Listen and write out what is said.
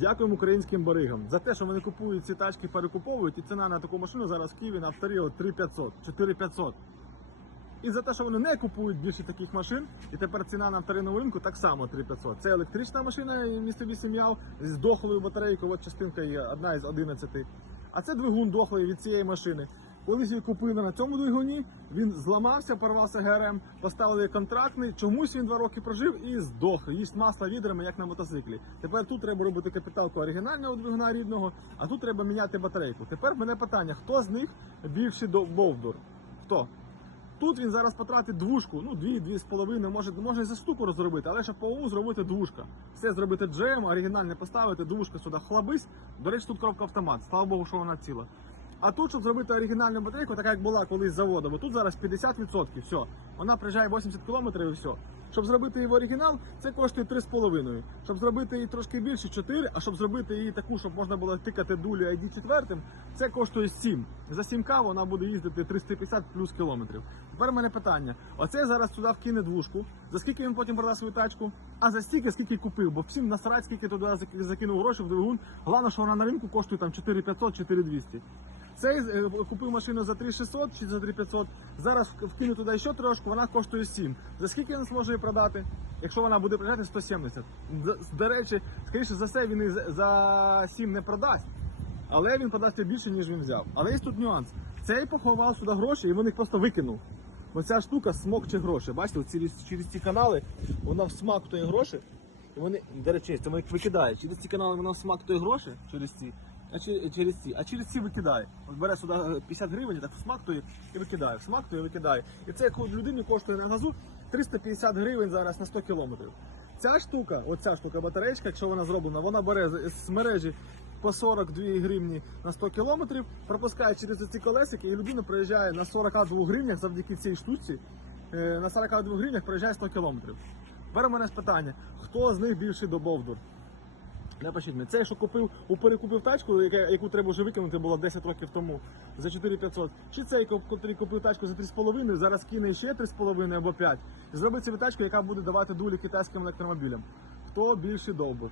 Дякуємо українським баригам за те, що вони купують ці тачки, перекуповують, і ціна на таку машину зараз в Києві на авторі 3500, 4500. І за те, що вони не купують більше таких машин, і тепер ціна на вторинному ринку так само 3500. Це електрична машина місто 8 яв з дохлою батарейкою, от частинка є одна із 11. А це двигун дохлий від цієї машини. Колись її купили на цьому двигуні, він зламався, порвався ГРМ, поставили контрактний. Чомусь він два роки прожив і здох. Їсть масло відрами, як на мотоциклі. Тепер тут треба робити капіталку оригінального двигуна рідного, а тут треба міняти батарейку. Тепер мене питання: хто з них більший до Бовдур? Хто? Тут він зараз потратить двушку, ну дві, дві з половиною, може, може за штуку розробити, але щоб по уму зробити двушка. Все зробити джем, оригінальне поставити, двушка сюди хлабись. До речі, тут коробка автомат, слава Богу, що вона ціла. А тут, щоб зробити оригінальну батарейку, така як була колись з заводу, бо тут зараз 50%, все. Вона приїжджає 80 км і все. Щоб зробити її в оригінал, це коштує 3,5. Щоб зробити її трошки більше 4, а щоб зробити її таку, щоб можна було тикати дулю ID 4, це коштує 7. За 7К вона буде їздити 350 плюс кілометрів. Тепер у мене питання: оце зараз сюди вкине двушку. За скільки він потім продасть свою тачку? А за стільки, скільки купив, бо всім насрать, скільки туди закинув гроші в двигун. Головне, що вона на ринку коштує там 4500, 4200. Цей е, купив машину за 3600 чи за 3500. Зараз вк- вкину туди ще трошки, вона коштує 7. За скільки він зможе її продати? Якщо вона буде продати 170. До, речі, скоріше за все, він і за 7 не продасть. Але він продасть більше, ніж він взяв. Але є тут нюанс. Цей поховав сюди гроші і він їх просто викинув. Бо ця штука смокче гроші. Бачите, через, через ці канали вона всмактує гроші. І вони, до речі, це їх викидає. Через ці канали вона всмактує гроші через ці, а чи- через ці, а через ці викидає. От бере сюди е, 50 гривень, так всмактує і викидає, всмактує і викидає. І це як у людини коштує на газу 350 гривень зараз на 100 кілометрів. Ця штука, оця штука батареєчка, якщо вона зроблена, вона бере з мережі по 42 гривні на 100 кілометрів, пропускає через ці колесики, і людина проїжджає на 42 гривнях завдяки цій штуці. е, На 42 гривнях проїжджає 100 кілометрів. У мене питання: хто з них більший до Бовдур? Напишіть мені, це що купив, у перекупив тачку, яка, яку треба вже викинути було 10 років тому за 4500. Чи цей, який купив тачку за 3,5, зараз кине ще 3,5 або 5. Зробить собі тачку, яка буде давати дулі китайським електромобілям. Хто більший довбур?